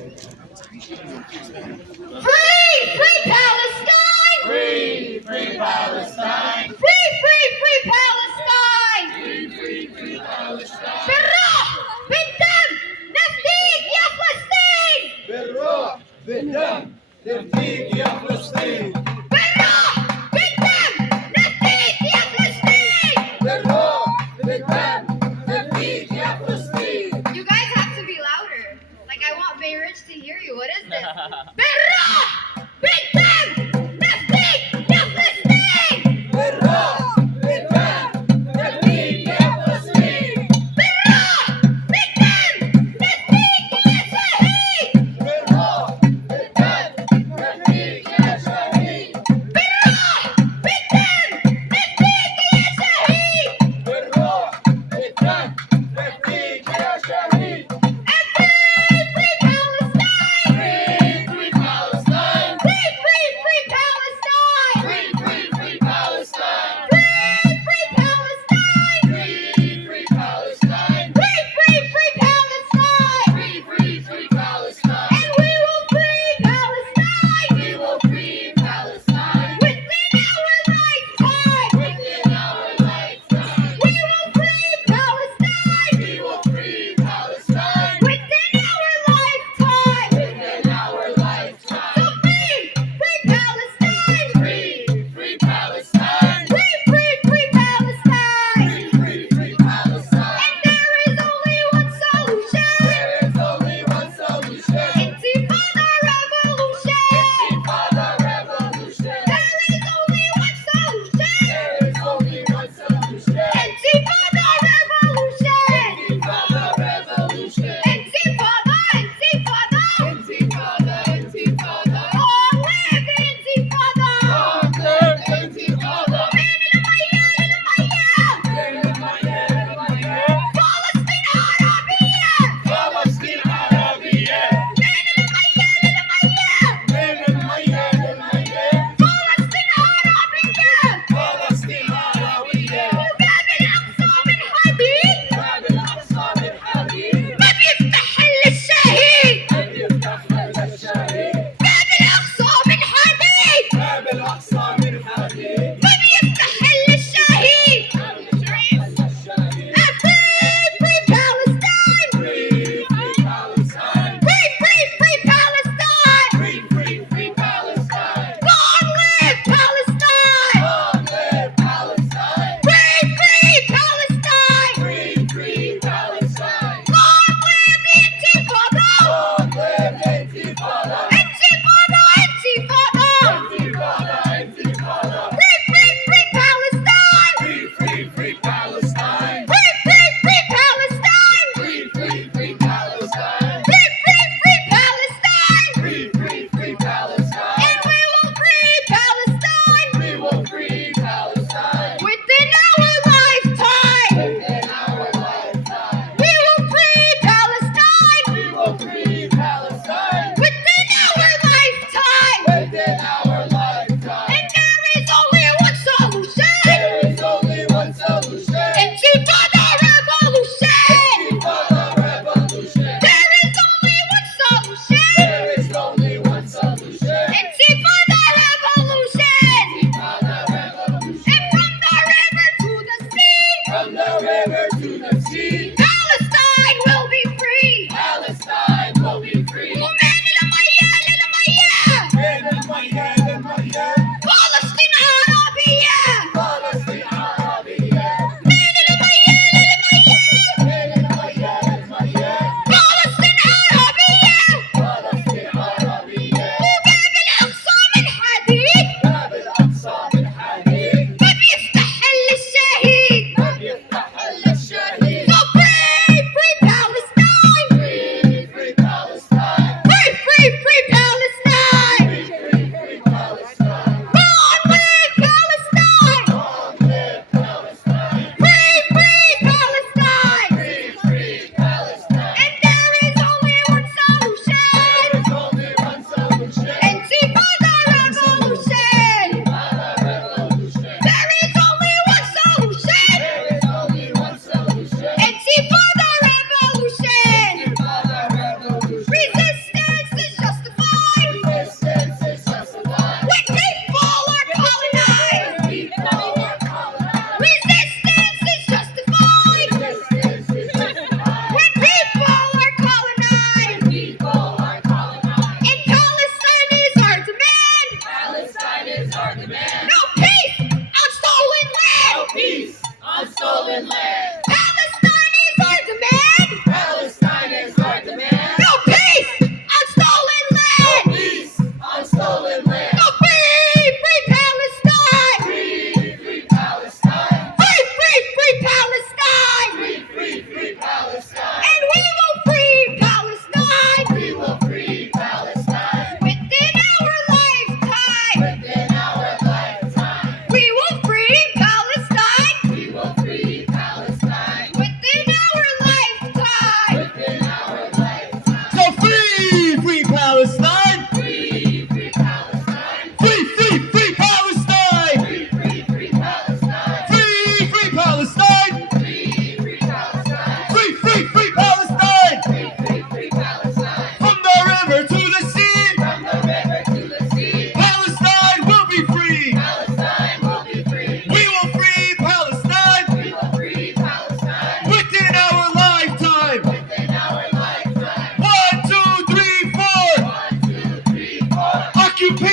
Free Palestine! Free Palestine! Free Palestine! Free Palestine! بالروح بالدم نفديك يا فلسطين! بالروح بالدم نفديك يا فلسطين! بالروح بالدم نفديك يا فلسطين! بالروح بالدم نفديك يا فلسطين! You guys have to be louder. Like I want Bay Ridge to hear you. What is this? بالروح بالدم نفديك يا فلسطين! بالروح بالدم نفديك يا فلسطين! بالروح بالدم نفديك يا شهيد! بالروح بالدم نفديك يا شهيد! بالروح بالدم نفديك يا شهيد! بالروح بالدم نفديك يا شهيد! Free Palestine! Free Palestine! Free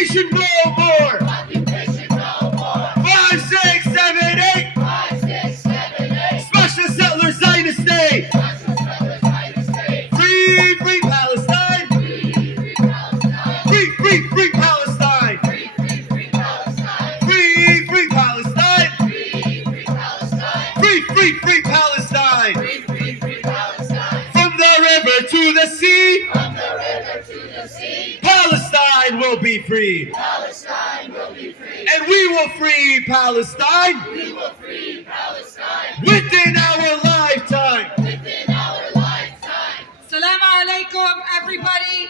Occupation no more. Occupation no more. 5, 6, 7, 8. 5, 6, 7, 8. Smash the settler Zionist state. Smash the settlers' United States. Free, free Palestine. Free Palestine. Free, free, free Palestine. Free Palestine. Free, free Palestine. Free Palestine. Free, free, free Palestine. Free Palestine. From the river to the sea, From the river to the sea, Palestine will be free. Palestine will be free. And we will free Palestine We will free Palestine within our lifetime. within our lifetime. Salaam alaikum, everybody.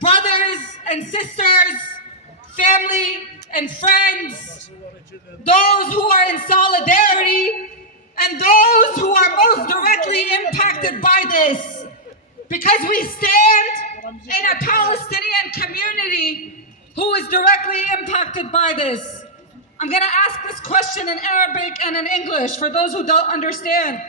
Brothers and sisters, family and friends, those who are in solidarity and those who are most directly impacted by this, because we stand in a Palestinian community who is directly impacted by this. I'm going to ask this question in Arabic and in English for those who don't understand.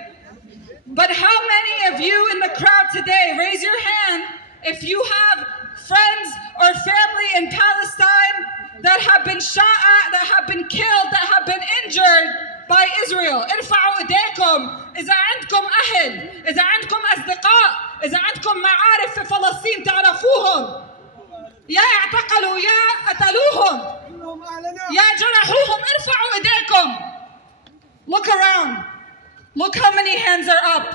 But how many of you in the crowd today, raise your hand if you have friends or family in Palestine that have been shot at, that have been killed, that have been injured by Israel. ارفعوا ايديكم إذا عندكم أهل، إذا عندكم أصدقاء، إذا عندكم معارف في فلسطين تعرفوهم. يا اعتقلوا يا قتلوهم يا جرحوهم ارفعوا ايديكم. Look around. Look how many hands are up.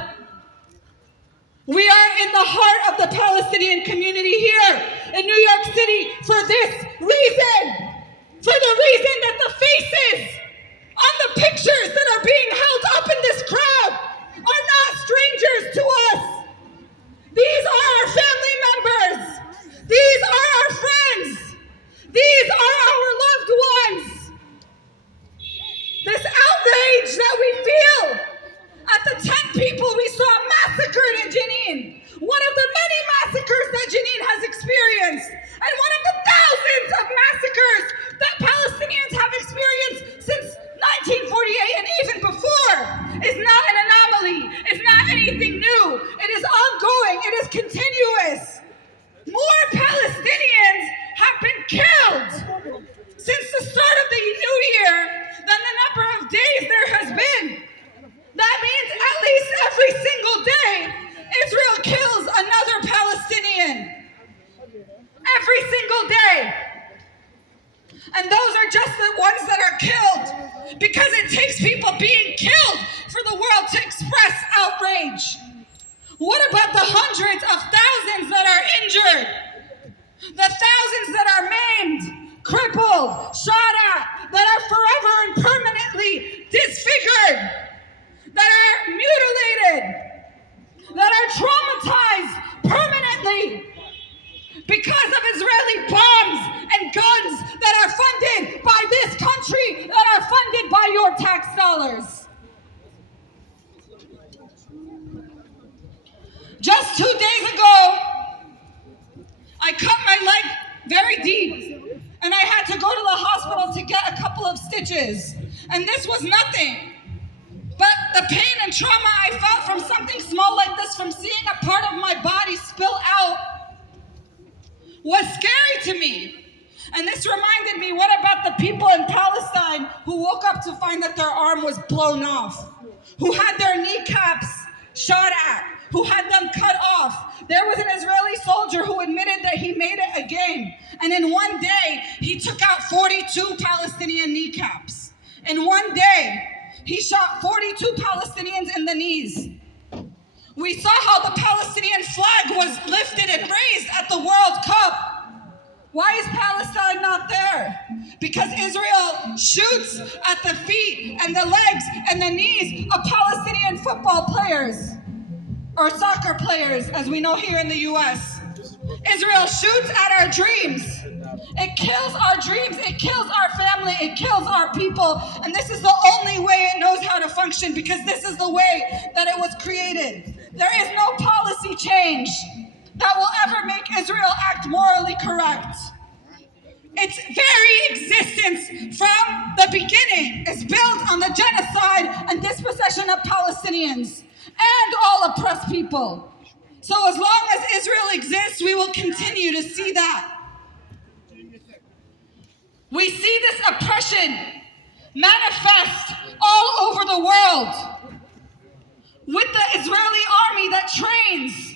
We are in the heart of the Palestinian community here in New York City for this reason. For the reason that the faces on the pictures that are being held up in this crowd are not strangers to us. These are our family members. These are our friends. These are our loved ones. This outrage that we feel at the 10 people we saw massacred in Jenin, one of the many massacres that Jenin has experienced, and one of the thousands of massacres that Palestinians have experienced since 1948 and even before, is not an anomaly. It's not anything new. It is ongoing. It is continuous. More Palestinians have been killed since the start of the new year than the number of days there has been. That means at least every single day, Israel kills another Palestinian. Every single day. And those are just the ones that are killed because it takes people being killed for the world to express outrage. What about the hundreds of thousands that are injured? The thousands that are maimed, crippled, shot at, that are forever and permanently disfigured, that are mutilated, that are traumatized permanently because of Israeli bombs and guns that are funded by this country, that are funded by your tax dollars. Just 2 days ago, I cut my leg very deep, and I had to go to the hospital to get a couple of stitches. And this was nothing. But the pain and trauma I felt from something small like this, from seeing a part of my body spill out, was scary to me. And this reminded me, what about the people in Palestine who woke up to find that their arm was blown off, who had their kneecaps shot at, who had them cut off? There was an Israeli soldier who admitted that he made it a game. And in one day, he took out 42 Palestinian kneecaps. In one day, he shot 42 Palestinians in the knees. We saw how the Palestinian flag was lifted and raised at the World Cup. Why is Palestine not there? Because Israel shoots at the feet and the legs and the knees of Palestinian football players, or soccer players, as we know here in the US. Israel shoots at our dreams. It kills our dreams, it kills our family, it kills our people, and this is the only way it knows how to function, because this is the way that it was created. There is no policy change that will ever make Israel act morally correct. Its very existence from the beginning is built on the genocide and dispossession of Palestinians and all oppressed people. So as long as Israel exists, we will continue to see that. We see this oppression manifest all over the world with the Israeli army that trains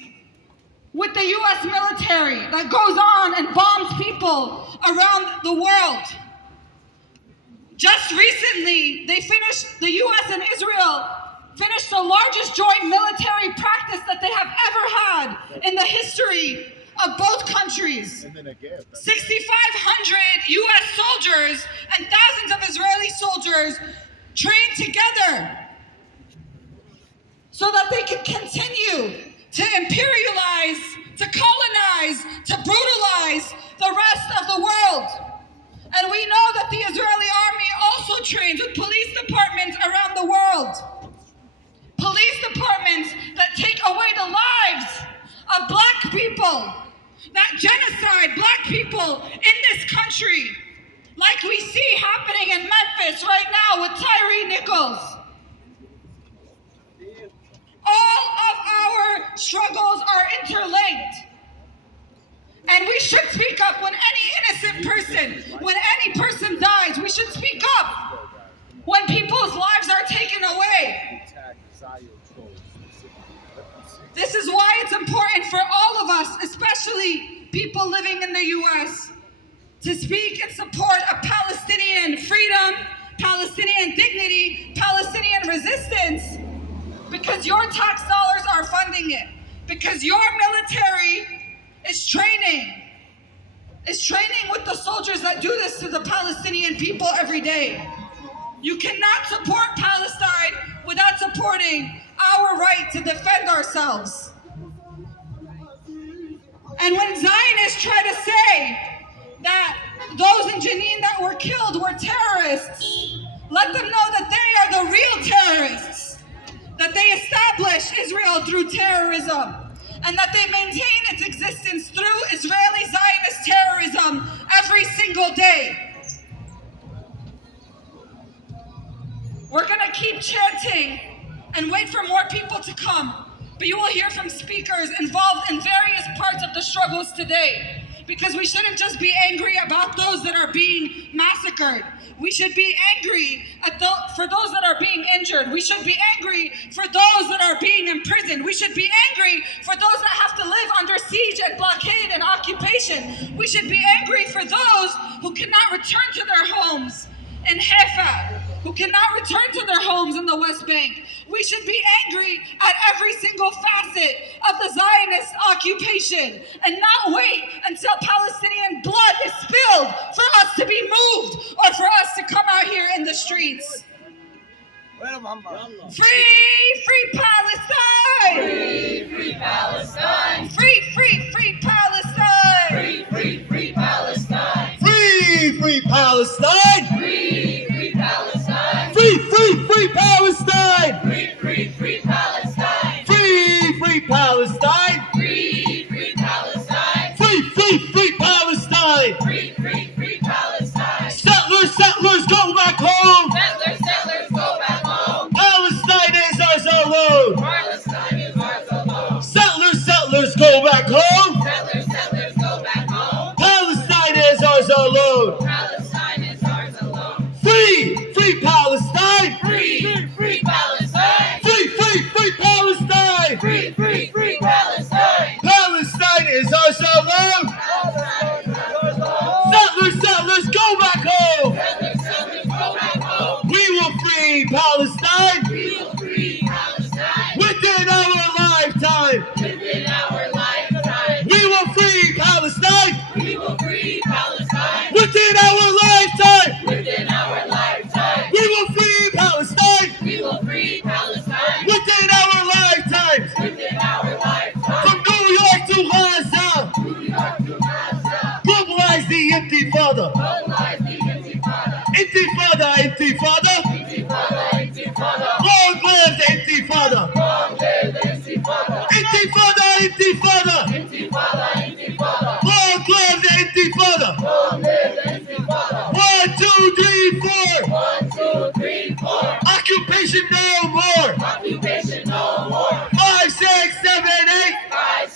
with the US military that goes on and bombs people around the world. Just recently, the US and Israel finished the largest joint military practice that they have ever had in the history of both countries. 6,500 US soldiers and thousands of Israeli soldiers trained together so that they can continue to imperialize, to colonize, to brutalize the rest of the world. And we know that the Israeli army also trains with police departments around the world. Police departments that take away the lives of black people, that genocide black people in this country, like we see happening in Memphis right now with Tyree Nichols. All of our struggles are interlinked. And we should speak up when any innocent person, when any person dies, we should speak up. When people's lives are taken away. This is why it's important for all of us, especially people living in the US, to speak in support of Palestinian freedom, Palestinian dignity, Palestinian resistance, because your tax dollars are funding it, because your military is training with the soldiers that do this to the Palestinian people every day. You cannot support Palestine without supporting our right to defend ourselves. And when Zionists try to say that those in Jenin that were killed were terrorists, let them know that they are the real terrorists, that they established Israel through terrorism, and that they maintain its existence through Israeli Zionist terrorism every single day. We're gonna keep chanting and wait for more people to come, but you will hear from speakers involved in various parts of the struggles today, because we shouldn't just be angry about those that are being massacred. We should be angry for those that are being injured. We should be angry for those that are being imprisoned. We should be angry for those that have to live under siege and blockade and occupation. We should be angry for those who cannot return to their homes in Haifa, who cannot return to their homes in the West Bank. We should be angry at every single facet of the Zionist occupation and not wait until Palestinian blood is spilled for us to be moved or for us to come out here in the streets. Free, free Palestine! Free, free Palestine! Free, free, free Palestine! Free, free, free Palestine! Free, free Palestine! Free, free Palestine! Free, free, free Palestine! Free, free, free Palestine! Free, free Palestine! Free, free Palestine! Free, free, free Palestine! Free, free, free Palestine! Settlers, settlers, go back home! Settlers, settlers, go back home! Palestine is ours alone! Palestine is ours alone! Settlers, settlers, go back home! Settlers, settlers, go back home! Palestine is ours alone! Palestine is ours alone! Free, free Palestine! Free, free Palestine! Free, free, free Palestine! Free, free, free Palestine! Palestine is ours alone! Palestine is ours alone! Settlers, settlers, go back home! Settlers, settlers, go back home! We will free Palestine We will free Palestine within our lifetime! within our lifetime! We will free Palestine We will free Palestine within our lifetime! within our lifetime! We will free Palestine We will free Palestine within our lifetime! within our lifetime! From New York to Gaza! New York to Gaza! Mobilize the Intifada! Mobilize the Intifada! Intifada, Intifada! Intifada! Intifada! Long live the Intifada! Long live the Intifada! Intifada, Intifada! Intifada! Intifada! Long live the Intifada! Long live the Intifada! 1, 2, 3, 4! 1, 2, 3, 4! Occupation no more! Occupation no more! 5, 6, 7, 8! 5,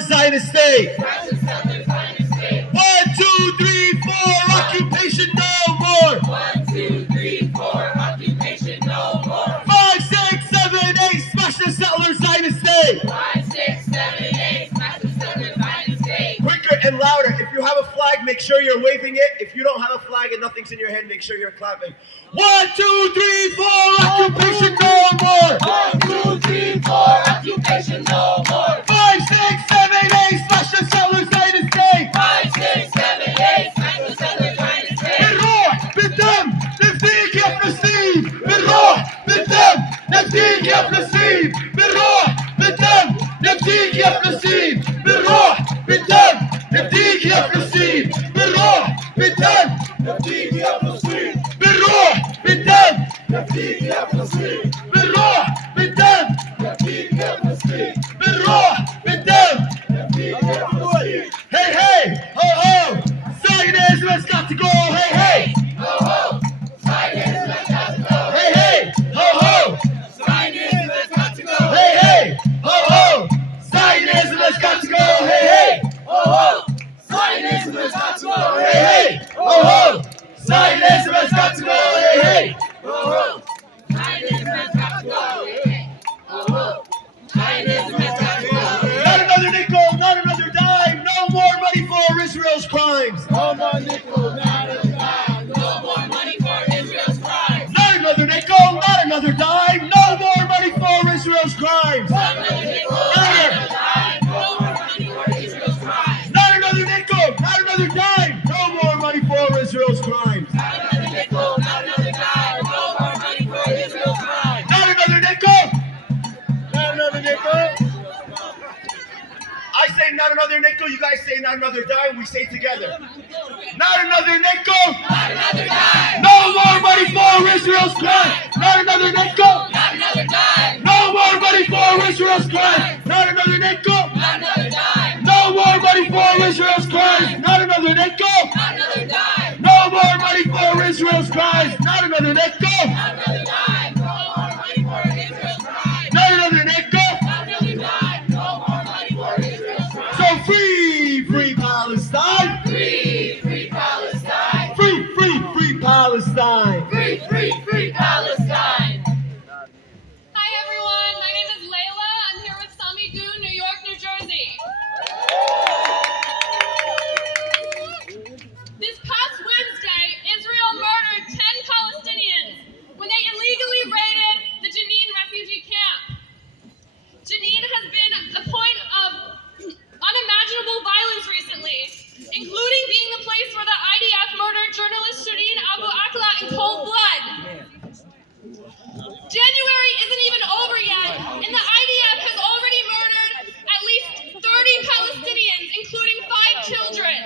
settlers Zionist state. Fascist settlers Zionist state. 1, 2, 3, 4, occupation no more. 1, 2, 3, 4, occupation no more. 5, 6, 7, 8, smash the settlers Zionist state. 5, 6, 7, 8, fascist settlers Zionist state. Quicker and louder. If you have a flag, make sure you're waving it. If you don't have a flag and nothing's in your hand, make sure you're clapping. 1, 2, 3, 4, occupation no more. 1, 2, 3, 4, occupation no more. 5, 6, 7, 8, smash the settlers Zionist state. 5, 6, 7, 8, fascist settlers Zionist state. بالروح بالدم نفديك يا فلسطين. بالروح بالدم نفديك يا فلسطين. بالروح بالدم نفديك يا فلسطين. بالروح بالدم نفديك يا فلسطين. بالروح بالدم نفديك يا فلسطين. بالروح بالدم نفديك يا فلسطين. بالروح بالدم نفديك يا فلسطين. بالروح بالدم. نفديك يا فلسطين. Hey, hey, ho, ho, Zionism has got to go. Hey, hey, Ho ho! Zionism has got to go. hey, hey, ho, ho, Zionism has got to go. hey, hey, ho, ho, Zionism has got to go. Hey, hey, Ho ho! Zionism has got to go. hey, hey, ho, ho, Zionism has got to go. Hey, hey. Ho ho! Zionism has got to go. Ho ho! Zionism has got to go. Not another nickel, not another dime. No more money for Israel's crimes. No more nickel, not a dime. No more money for Israel's crimes. Not another nickel, not another dime. No more money for Israel's crimes. Not another nickel, not a dime. No more money for Israel's crimes. Not another nickel, not another dime. No more money for Israel's crimes. Not another nickel, not another dime. No more money for Israel's crimes. Not another nickel. Not another nickel. I say not another nickel, you guys say not another dime, we say together. Not another nickel, Not another dime. no more money for Israel's crimes. Not another nickel, Not another dime. no more money for Israel's crimes. Not another nickel, Not another dime. no more money for Israel's crimes. Not another nickel, Not another dime. no more money for Israel's crimes. Not another nickel, Not another dime. No more money for Israel's crimes. not another nickel. Not another dime. No more money for Israel's crimes. So free Palestine. Free Palestine. Free Palestine. Free Palestine. Hi everyone, my name is Layla. I'm here with Sami Doon, New York, New Jersey. This past Wednesday, Israel murdered 10 Palestinians when they illegally raided the Jenin refugee camp. Jenin has been a point of unimaginable violence recently, including being the place where the IDF murdered journalist Shireen Abu Akleh in cold blood. January isn't even over yet, and the IDF has already murdered at least 30 Palestinians, including 5 children.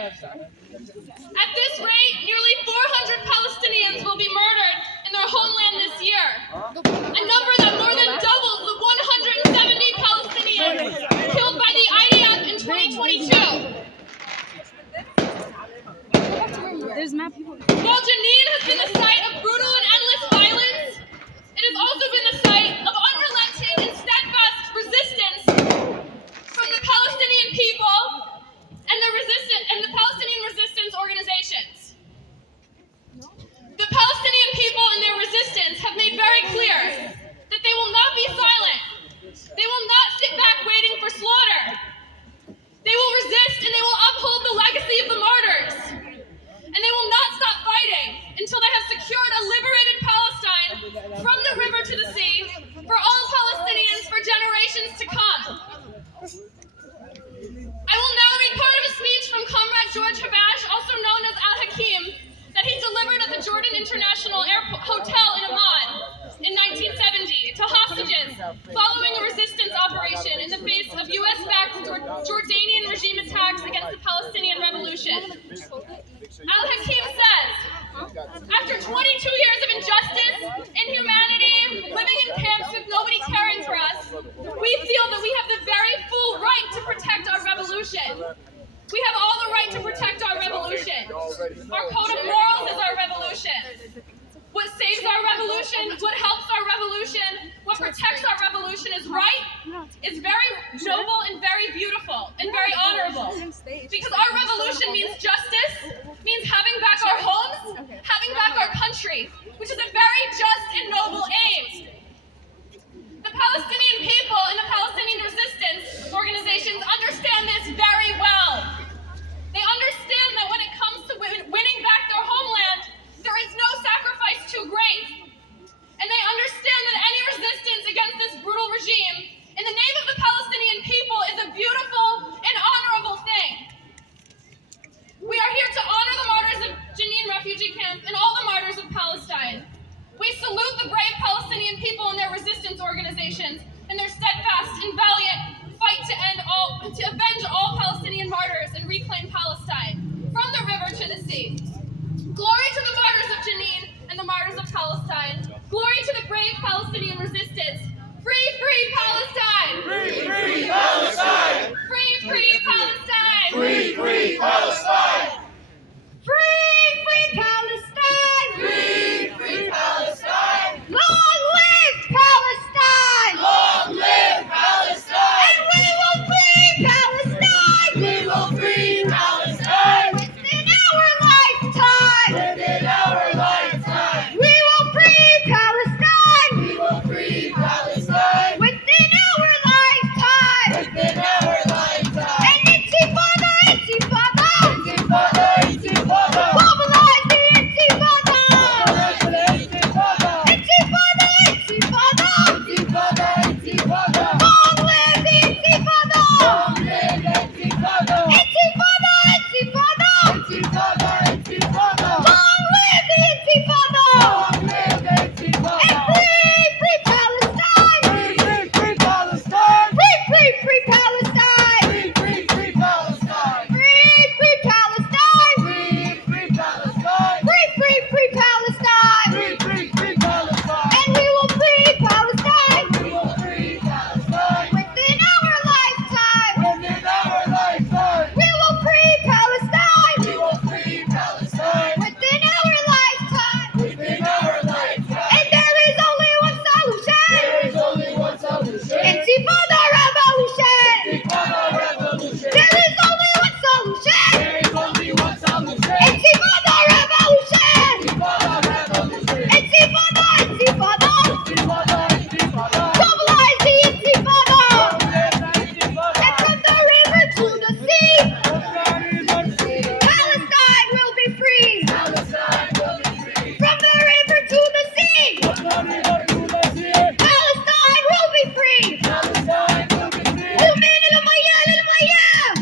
At this rate, nearly 400 Palestinians will be murdered in their homeland this year, a number that more than doubles the 170 Palestinians killed by the IDF in 2022. While Jenin has been the site of brutal and endless violence, it has also been the site of unrelenting and steadfast resistance from the Palestinian people and the Palestinian resistance organizations. The Palestinian people and their resistance have made very clear that they will not be silent. They will not sit back waiting for slaughter. They will resist and they will uphold the legacy of the martyrs. And they will not stop fighting until they have secured a liberated Palestine from the river to the sea for all Palestinians for generations to come. I will now read part of a speech from Comrade George Habash, also known as Al-Hakim, that he delivered at the Jordan International Hotel in Amman in 1970 to hostages following a resistance operation in the face of US-backed Jordanian regime attacks against the Palestinian Revolution. Al-Hakim says, after 22 years of injustice, inhumanity, living in camps with nobody caring for us, we feel that we have the very full right to protect our revolution. We have all the right to protect our revolution. Our code of morals is our revolution. What saves our revolution, what helps our revolution, what protects our revolution is right, is very noble and very beautiful and very back our country, which is a very just and noble aim. The Palestinian people and the Palestinian resistance organizations understand this very well. They understand that when it comes to winning back their homeland, there is no sacrifice too great. And they understand that any resistance against this brutal regime in the name of the Palestinian people is a beautiful and honorable thing. We are here to honor the martyrs of Jenin refugee camp and all the martyrs of Palestine. We salute the brave Palestinian people and their resistance organizations and their steadfast and valiant fight to avenge all Palestinian martyrs and reclaim Palestine from the river to the sea. Glory to the martyrs of Jenin and the martyrs of Palestine. Glory to the brave Palestinian resistance. Free, free Palestine! Free, free Palestine! Free, free Palestine! Free, free Palestine! Free, free Palestine! Free, free Palestine! Long live Palestine! Long live Palestine! And we will free Palestine! We will free Palestine! Within our lifetime! Within our lifetime! We will free Palestine! We will free Palestine! Within our lifetime! Within our lifetime! And Intifada, Intifada! Intifada, Intifada! Mobilize the Intifada! Intifada! Intifada, Intifada! Intifada, Intifada! Long live the Intifada! Long live Intifada! Intifada, Intifada! Intifada, Intifada! Long live the Intifada! Long live Intifada! And free, free Palestine! Free, free, free Palestine! Free, free, free Palestine! Free, free, free Palestine! Free, free Palestine! Free, free Palestine! Free, free, free Palestine! Free, free, free Palestine! And we will free Palestine! We will free Palestine! Within our lifetime! Within our lifetime! We will free Palestine! We will free Palestine! Within our lifetime! Within our lifetime! And there is only one solution! There is only one solution! Intifada revolution! Intifada revolution! There is only one solution! There is only one solution! Intifada revolution! Intifada revolution! Intifada, Intifada! Intifada, Intifada! Mobilize the Intifada! Long live the Intifada! And from the river to the sea, Palestine Palestine will be free! will be free! From the river to the sea, Palestine will be free! Palestine will be free! ومن المياه للمياه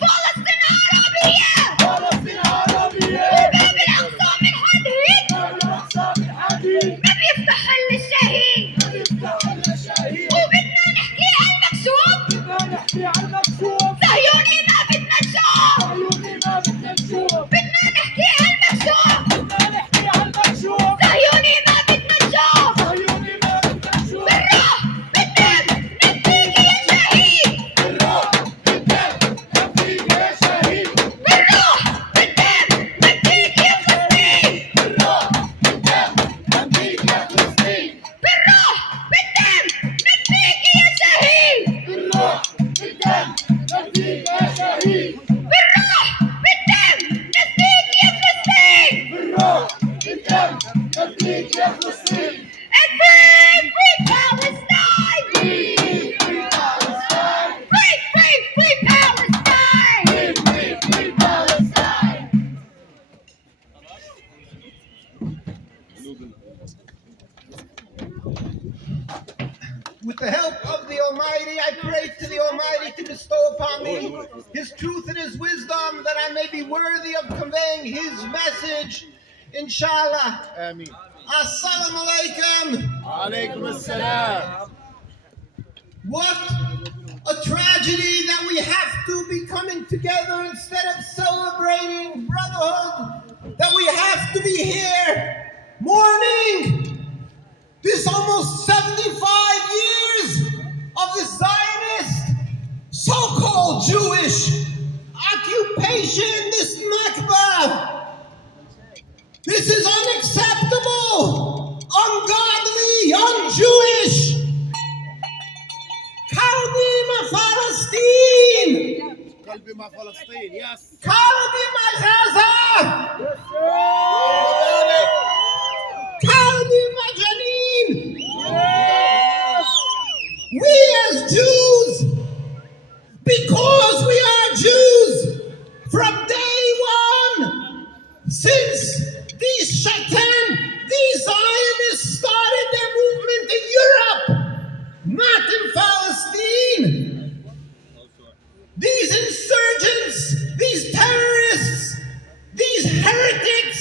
فلسطين عربية فلسطين عربية! وباب الأقصى من حديد الأقصى من حديد! ما بيفتح إلا الشهيد نفتح على الشهيد! وبدنا نحكي عن المكشوف بدنا نحكي عن المكشوف! صهيوني ما بدنا نشوف عيوني ما بدنا نشوف! بدنا نحكي عن المكشوف بدنا نحكي عن المكشوف! صهيوني ما بدنا نشوف عيوني ما بدنا نشوف! بالروح بالدم نفديك يا شهيد بالروح بالدم نفديك يا شهيد! بالروح بالدم نفديك يا فلسطين بالروح بالدم نفديك يا فلسطين! بالروح بالدم نفديك يا شهيد بالروح بالدم نفديك يا شهيد! بالروح بالدم نفديك يا فلسطين بالروح بالدم نفديك يا فلسطين! And free, free Palestine! Free, free Palestine! Free, free, free Palestine! Free, free, free Palestine! With the help of the Almighty, I pray to the Almighty to bestow upon me His truth and His wisdom, that I may be worthy of conveying His message. Inshallah. Ameen. Assalamu alaikum. Alaykum assalam. What a tragedy that we have to be coming together instead of celebrating brotherhood, that we have to be here mourning this almost 75 years of the Zionist so-called Jewish occupation, this Nakba. This is unacceptable, ungodly, un-Jewish. Kalbima Palestine! قلبي مع فلسطين. Yes. قلبي مع غزة. قلبي مع جنين. We as Jews, because we are Jews, from day one, since these Shaitan, these Zionists started their movement in Europe, not in Palestine. These insurgents, these terrorists, these heretics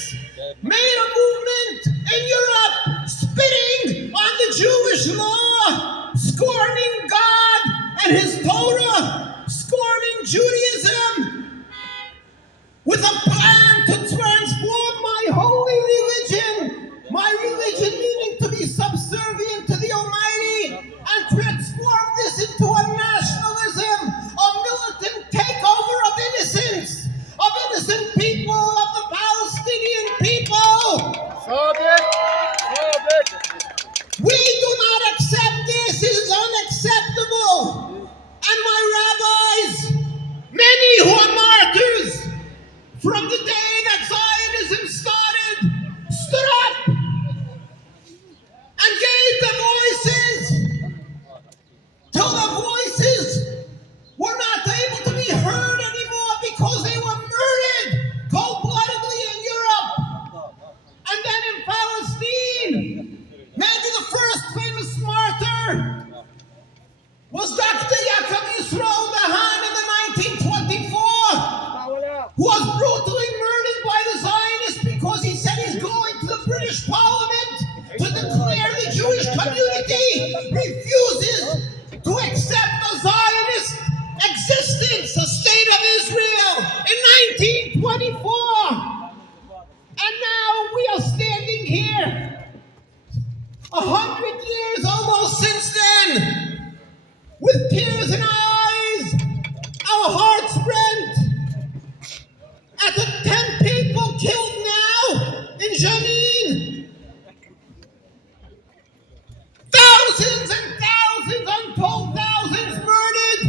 made a movement in Europe spitting on the Jewish law, scorning God and His Torah, scorning Judaism, with a plan to transform my holy religion, my religion meaning to be subservient to the Almighty, and transform this into a nationalism, a militant takeover of innocence, of innocent people, of the Palestinian people. We do not accept this. It is unacceptable. And my rabbis, many who are martyrs, from the day that Zionism started, stood up and gave the voices till the voices were not able to be heard anymore because they were murdered cold-bloodedly in Europe. And then in Palestine, maybe the first famous martyr was Dr. Yaakov Yisrael Dahan in the 1924, who was brutally murdered by the Zionists because he said he's going to the British Parliament to declare the Jewish community refuses to accept the Zionist existence, the state of Israel, in 1924. And now we are standing here, 100 years almost since then, with tears in our eyes, our hearts rent, at the 10 people killed now in Jenin. Thousands and thousands, untold thousands murdered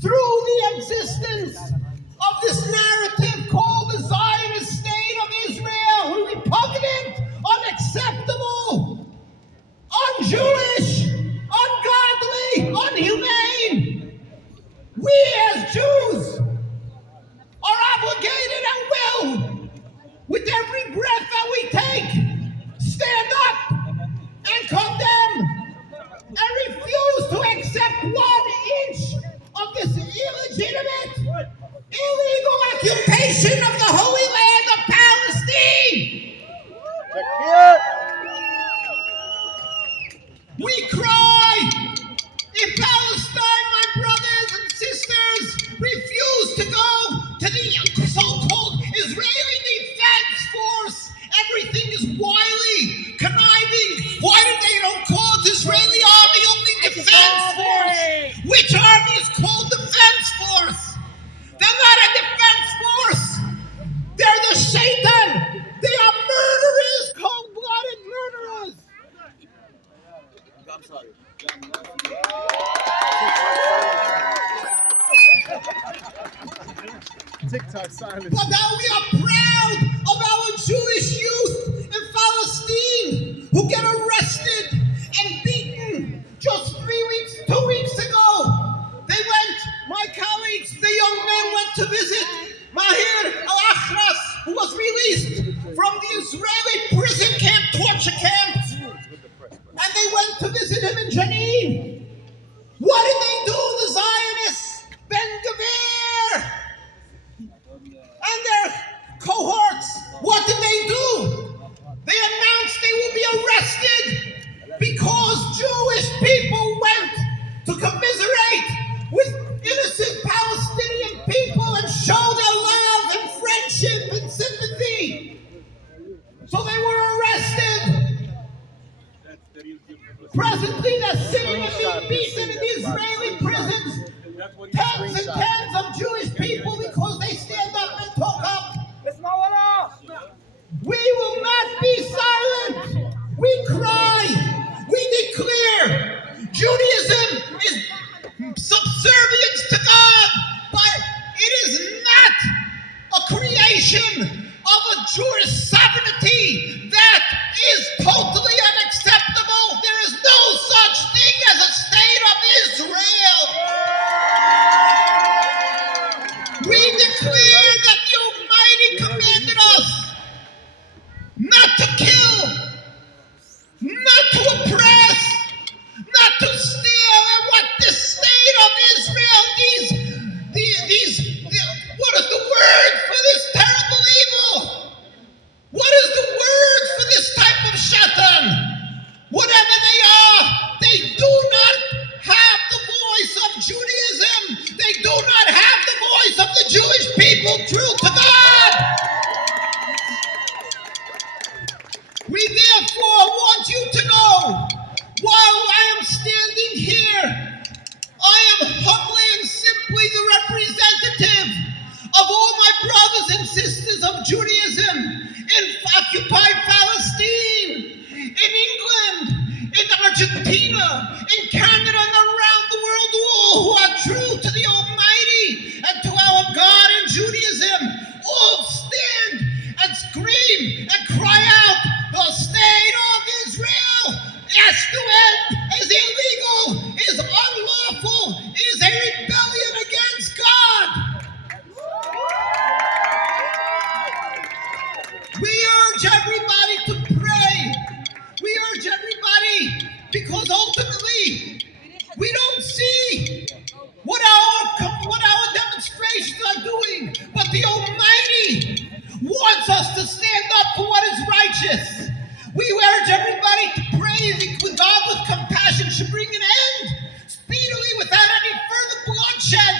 through the existence of this narrative called the Zionist State of Israel, repugnant, unacceptable, un-Jewish, ungodly, unhumane. We as Jews are obligated and will, with every breath that we take, stand up and condemn and refuse to accept 1 inch of this illegitimate, illegal occupation of the Holy Land of Palestine. We cry, if Palestine, my brothers and sisters, refuse to go to the so-called Israeli Defense Force, everything is wily, conniving. Why do they don't call it Israeli Army only Defense Force? Which army is called Defense Force? They're not a defense force. They're the Shaitan. They are murderers, cold-blooded murderers. I'm sorry. TikTok silence. But now we are proud of our Jewish youth in Palestine who get arrested and beaten just 2 weeks ago. They went, my colleagues, the young men went to visit Mahir al-Akhras, who was released from the Israeli prison camp, torture camp. And they went to visit him in Jenin. What did they do, the Zionists? Ben Gvir and their cohorts, what did they do? They announced they will be arrested because Jewish people went to commiserate with innocent Palestinian people and show their love and friendship and sympathy. So they were arrested. Presently, they're sitting and being beaten in the Israeli prisons. Tens and tens of Jewish people because they stand up and talk up. We will not be silent. We cry. We declare Judaism is subservience to God, but it people true to God. We therefore want you to know, while I am standing here, I am humbly and simply the representative of all my brothers and sisters of Judaism in occupied Palestine, in England, in Argentina, in Canada, and around the world, all who are true to the Almighty and to our God in Judaism. All stand and scream and cry out, the state of Israel has to end, is illegal, is unlawful, is a rebellion against God. We urge everybody to pray. We urge everybody because ultimately we don't see what our demonstrations are doing, but the Almighty wants us to stand up for what is righteous. We urge everybody to pray that God with compassion should bring an end speedily without any further bloodshed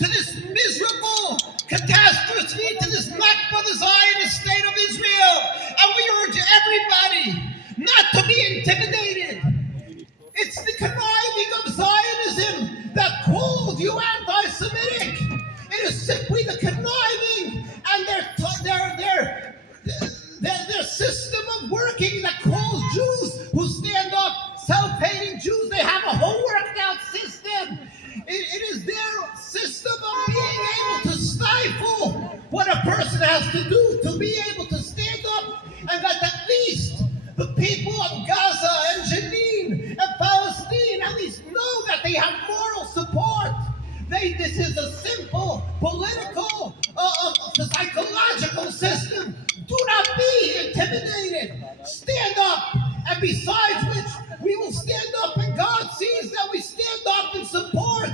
to this miserable catastrophe, to this Nakba, the Zionist state of Israel. And we urge everybody not to be intimidated. It's the conniving of Zionism that calls you anti-Semitic. It is simply the conniving and their system of working that calls Jews who stand up, self-hating Jews. They have a whole worked out system. It is their system of being able to stifle what a person has to do to be able to stand up, and that at least the people of Gaza and Jenin and Palestine at least know that they have moral support. This is a simple political, psychological system. Do not be intimidated. Stand up. And besides which, we will stand up, and God sees that we stand up in support.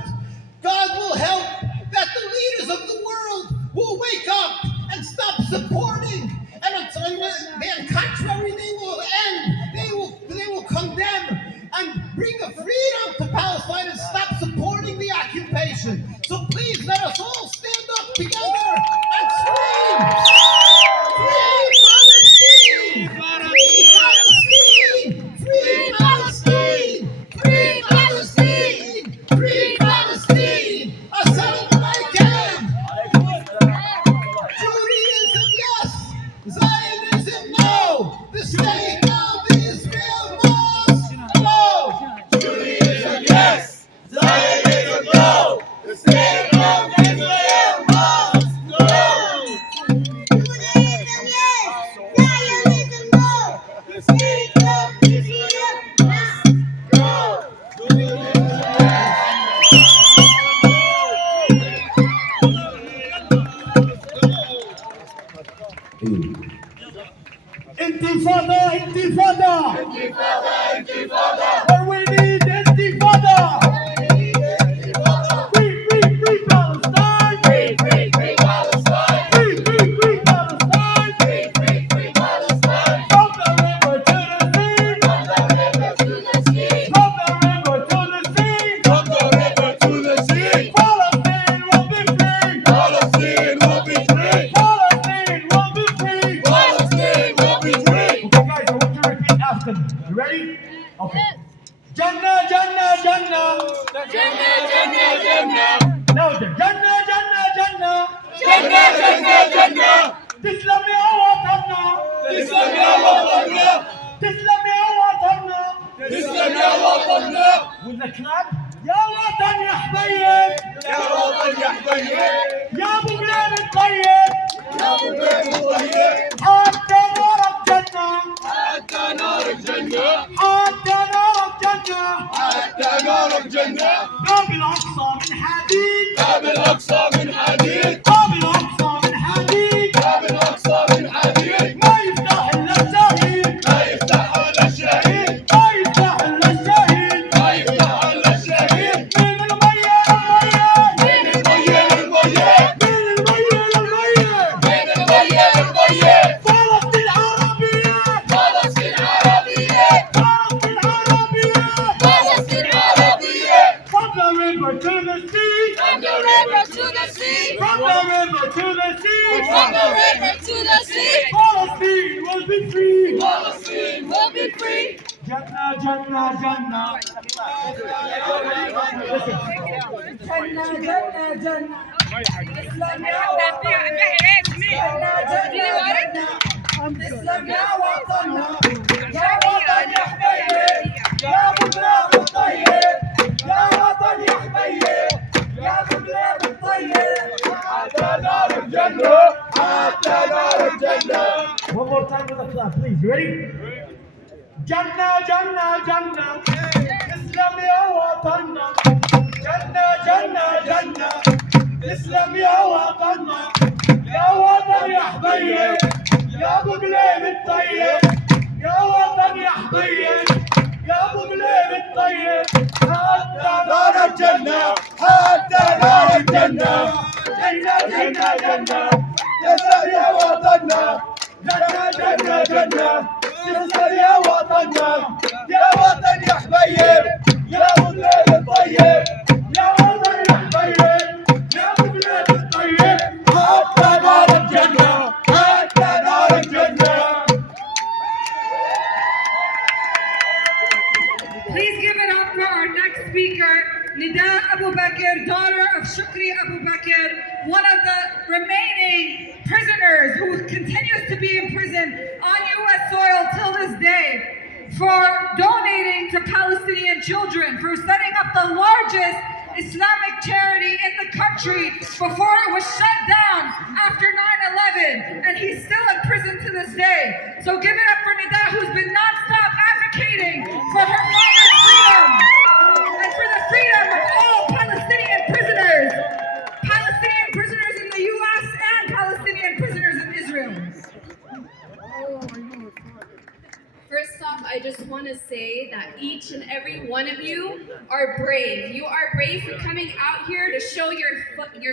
God will help that the leaders of the world will wake up and stop supporting. And on contrary, they will end. They will condemn and bring a freedom to Palestine and stop supporting the occupation. So please let us all stand up together and scream. Free Palestine! Free Palestine! Free Palestine! Free Palestine! Assalamu alaikum! Judaism, yes! Zionism, no! The state of Israel must go! Judaism, yes. Zionism, no. The state of Israel must go. Judaism, yes. Zionism, no. The state of Israel must go. Intifada, intifada. Intifada, intifada. And we need intifada. Free, free, free Palestine. Free, free, free Palestine. Free, free, free Palestine. Free, free, free Palestine. From the river to the sea. From the river to the sea. From the river to the sea. From the river to the sea. Palestine will be free. Palestine will be free. Palestine will be free. Palestine will be free. Okay, guys, I want you to repeat after me. You ready? Okay. Jannah, Jannah, Jannah. Jannah, Jannah, Jannah. Now the Jannah, Jannah, Jannah. Jannah, Jannah, Jannah. Tislam ya watanna. Tislam ya watanna. Tislam ya watanna. Tislam ya watanna. With the clap. يا وطن يا حبيب. يا وطن يا حبيب. يا ابو بلاد الطيب. يا ابو بلاد الطيب. حتى نار الجنة. حتى نار الجنة. حتى نار الجنة. حتى نار الجنة. باب الأقصى من حديد. باب الأقصى من حديد. باب الأقصى من حديد. باب الأقصى من حديد. ما يفتح إلا الشهيد. ما يفتح إلا الشهيد. ما يفتح إلا الشهيد. ما يفتح إلا الشهيد. من المية المية. من المية المية. من المية المية. من المية المية. فلسطين عربية. فلسطين عربية. فلسطين عربية. فلسطين عربية. قبل the river to the sea. From the river to the sea. From the river to the sea. From the river to the sea. Palestine will be free. Palestine will be free. Jannah, Jannah, Jannah. الإسلام يا وطننا يا وطن يا حبيب يا ابو بلاد الطيب يا وطن يا حبيب يا ابو بلاد الطيب حتى نار الجنة حتى نار الجنة. One more time with the clap, please. You ready? جنة جنة جنة اسلم يا وطننا جنة جنة جنة اسلم يا وطننا يا وطن يا حبيب يا ابو بلاد الطيب يا وطن يا حبيب يا ابو بلاد الطيب حتى نار الجنة حتى نار الجنة. جنة جنة جنة اسلم يا وطننا جنة جنة جنة اسلم يا وطننا يا وطن يا حبيب يا ابو بلاد الطيب يا وطن يا حبيب يا ابو بلاد الطيب حتى نار الجنة حتى نار الجنة. Please give it up for our next speaker, Nida Abu Bakr, daughter of Shukri Abu Bakr, one of the remaining prisoners who continues to be in prison on U.S. soil till this day for donating to Palestinian children, for setting up the largest Islamic charity in the country before it was shut down after 9/11, and he's still in prison to this day. So give it up for Nida, who's been non-stop advocating for her mother's freedom and for the freedom of all Palestinian prisoners in the U.S. and Palestinian prisoners in Israel. First off, I just want to say that each and every one of you are brave. You are brave for coming out here to show your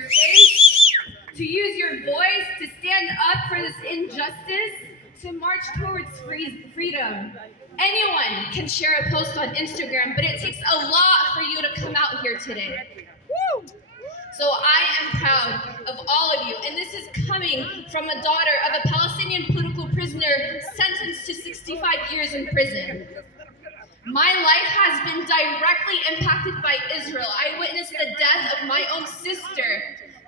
face, to use your voice, to stand up for this injustice, to march towards freedom. Anyone can share a post on Instagram, but it takes a lot for you to come out here today. Woo! So I am proud of all of you, and this is coming from a daughter of a Palestinian political prisoner sentenced to 65 years in prison. My life has been directly impacted by Israel. I witnessed the death of my own sister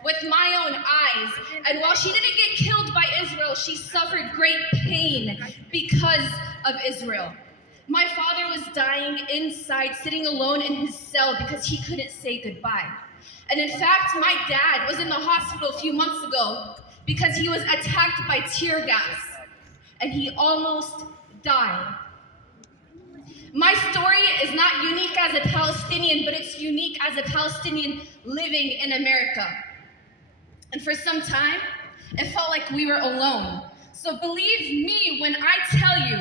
with my own eyes, and while she didn't get killed by Israel, she suffered great pain because of Israel. My father was dying inside, sitting alone in his cell because he couldn't say goodbye. And in fact, my dad was in the hospital a few months ago because he was attacked by tear gas, and he almost died. My story is not unique as a Palestinian, but it's unique as a Palestinian living in America. And for some time, it felt like we were alone. So believe me when I tell you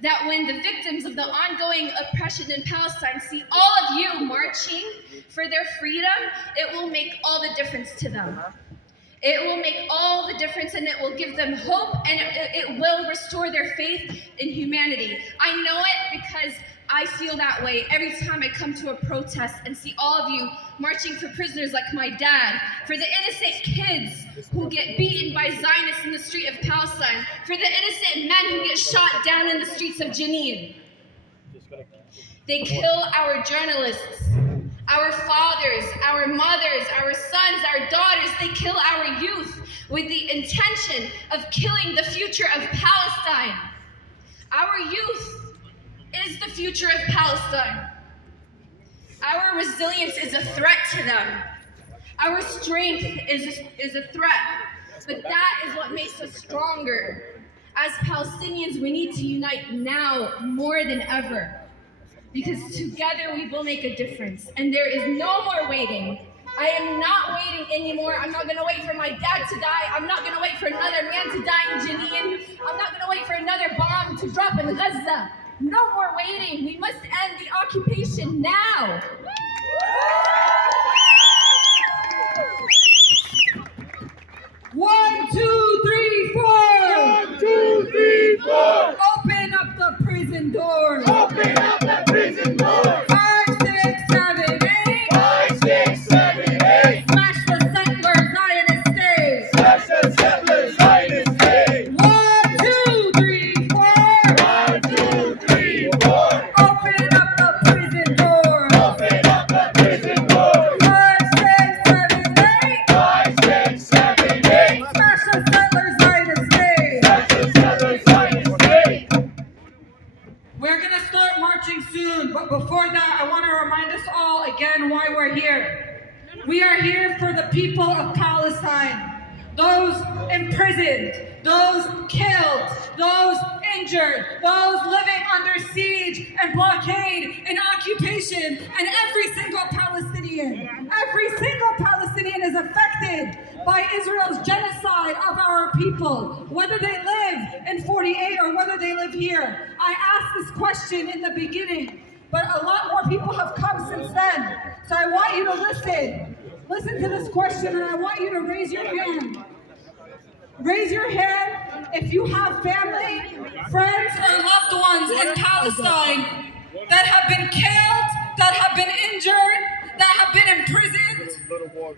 that when the victims of the ongoing oppression in Palestine see all of you marching for their freedom, it will make all the difference to them. It will make all the difference, and it will give them hope, and it will restore their faith in humanity. I know it because I feel that way every time I come to a protest and see all of you marching for prisoners like my dad, for the innocent kids who get beaten by Zionists in the street of Palestine, for the innocent men who get shot down in the streets of Jenin. They kill our journalists, our fathers, our mothers, our sons, our daughters. They kill our youth with the intention of killing the future of Palestine. Our youth is the future of Palestine. Our resilience is a threat to them. Our strength is a threat, but that is what makes us stronger. As Palestinians, we need to unite now more than ever, because together we will make a difference, and there is no more waiting. I am not waiting anymore. I'm not going to wait for my dad to die. I'm not going to wait for another man to die in Jenin. I'm not going to wait for another bomb to drop in Gaza. No more waiting. We must end the occupation now. 1, 2, 3, 4. 1, 2, 3, 4. Open up the prison doors. Open up the prison doors. 5, 6, 7, 8. 5, We are here for the people of Palestine, those imprisoned, those killed, those injured, those living under siege and blockade and occupation, and every single Palestinian is affected by Israel's genocide of our people, whether they live in 48 or whether they live here. I asked this question in the beginning, but a lot more people have come since then. So I want you to listen to this question, and I want you to raise your hand. Raise your hand if you have family, friends, or loved ones in Palestine that have been killed, that have been injured, that have been imprisoned.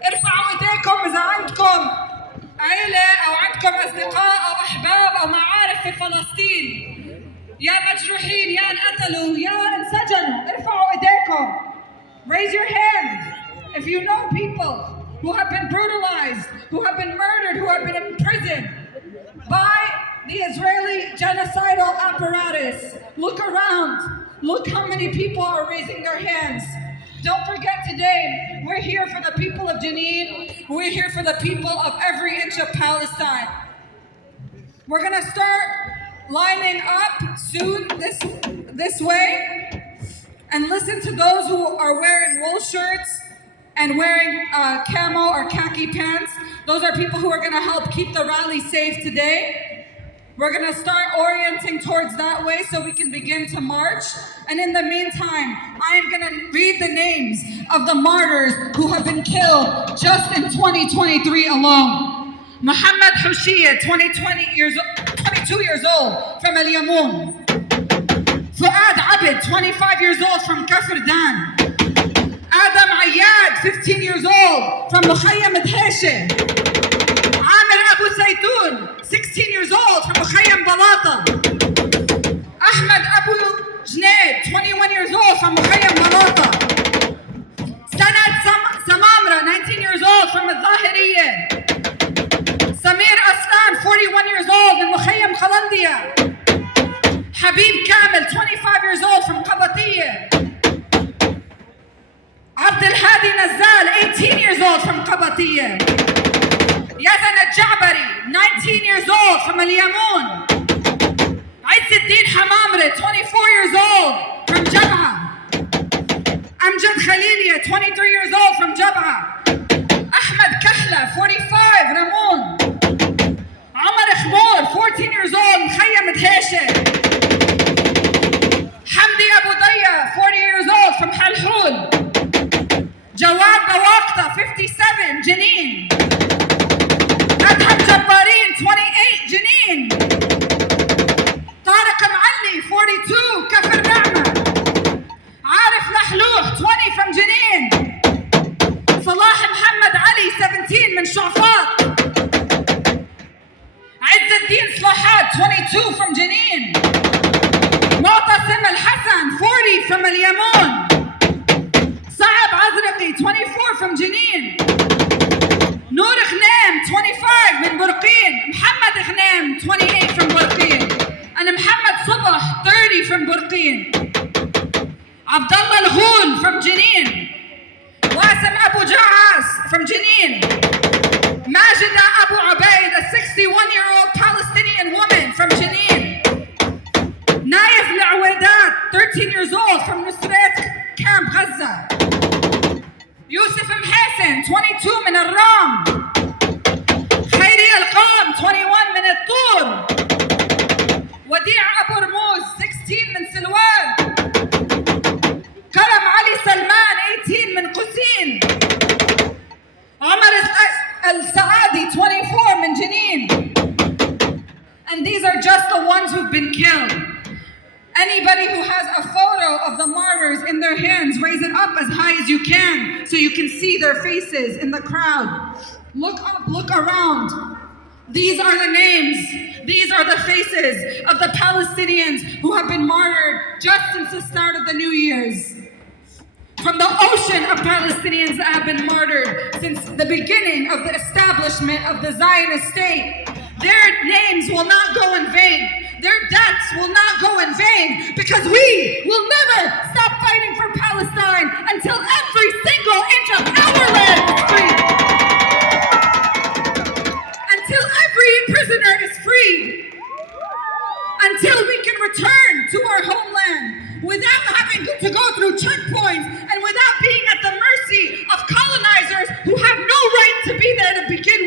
ارفعوا ايديكم اذا عندكم عيلة او عندكم اصدقاء او احباب او معارف في فلسطين، يا مجروحين يا انقتلوا يا انسجنوا. ارفعوا ايديكم. Raise your hand if you know people who have been brutalized, who have been murdered, who have been imprisoned by the Israeli genocidal apparatus. Look around. Look how many people are raising their hands. Don't forget today, we're here for the people of Jenin. We're here for the people of every inch of Palestine. We're gonna start lining up soon this way, and listen to those who are wearing wool shirts and wearing camo or khaki pants. Those are people who are gonna help keep the rally safe today. We're gonna start orienting towards that way so we can begin to march. And in the meantime, I am gonna read the names of the martyrs who have been killed just in 2023 alone. Muhammad Hushiya, 22 years old, from Al Yamoun. Fuad Abid, 25 years old, from Kafr Dan. Adam Ayyad, 15 years old, from Mukhayyam Dheche. Amir Abu Zaytun, 16 years old, from Mukhayyam Balata. Ahmed Abu Jnaid, 21 years old, from Mukhayyam Balata. Sanad Samamra, 19 years old, from Al-Zahiriyya. Samir Aslan, 41 years old, in Mukhayyam Qalandiya. Habib Kamil, 25 years old, from Qabatiyya. Abdel Hadi Nazal, 18 years old, from Qabatiyya. Yazan Al-Ja'bari, 19 years old, from Al Yamoun. Izzuddin Hamamre, 24 years old, from Jabha. Amjad Khalilia, 23 years old, from Jabha. Ahmed Kahla, 45, Ramoun. Omar Khmour, 14 years old, Mukhayyam Dheche. Hamdi Abu Daya, 40 years old, from Halhul. Jawad Bawaqta, 57, Jenin. Adham Jabbareen, 28, Jenin. Tariq Mali, 42, Kafr Na'ma. Arif Lahlouh, 20, from Jenin. Salah Muhammad Ali, 17, من شعفاط. Izzuddin Slahat, 22, from Jenin. Mu'tasim Al-Hassan, 40, from Al Yamoun. Saab Azraqi, 24, from Jenin. Noor Ghnaim, 25, من Burqin. Muhammad Ghnaim, 28, from Burqin. And Muhammad Subah, 30, from Burqin. Abdullah Al-Ghoul, from Jenin. Wasim Abu Ja'as, from Jenin. Majida Abu Ubaid, a 61-year-old Palestinian woman from Jenin. Naif Al-Awadat, 13 years old, from Nusrat Camp Gaza. Yusuf Mhassan, 22, من الرام. Khayri Al-Qam, 21, من الطور. Wadi' Abu Rmuz, 16, من سلوان. Karam Ali Salman, 18, من قسين. Omar Al-Saadi, 24, من Jenin. And these are just the ones who've been killed. Anybody who has a photo of the martyrs in their hands, raise it up as high as you can so you can see their faces in the crowd. Look up, look around. These are the names, these are the faces of the Palestinians who have been martyred just since the start of the New Year's. From the ocean of Palestinians that have been martyred since the beginning of the establishment of the Zionist state. Their names will not go in vain. Their deaths will not go in vain, because we will never stop fighting for Palestine until every single inch of our land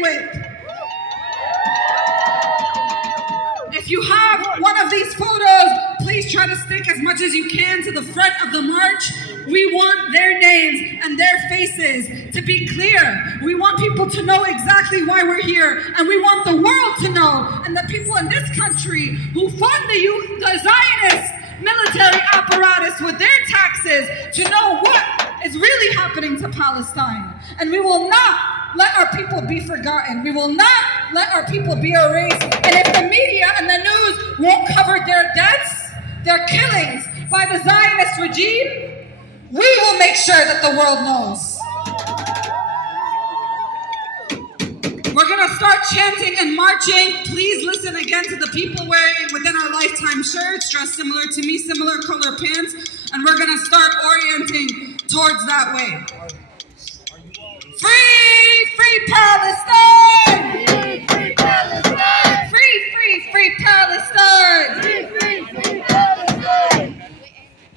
with. If you have one of these photos, please try to stick as much as you can to the front of the march. We want their names and their faces to be clear. We want people to know exactly why we're here, and we want the world to know, and the people in this country who fund the Zionist military apparatus with their taxes to know what is really happening to Palestine. And we will not let our people be forgotten. We will not let our people be erased. And if the media and the news won't cover their deaths, their killings by the Zionist regime, we will make sure that the world knows. We're gonna start chanting and marching. Please listen again to the people wearing within our lifetime shirts, dressed similar to me, similar color pants, and we're gonna start orienting towards that way. Free, free Palestine! Free, free Palestine! Free, free, free Palestine!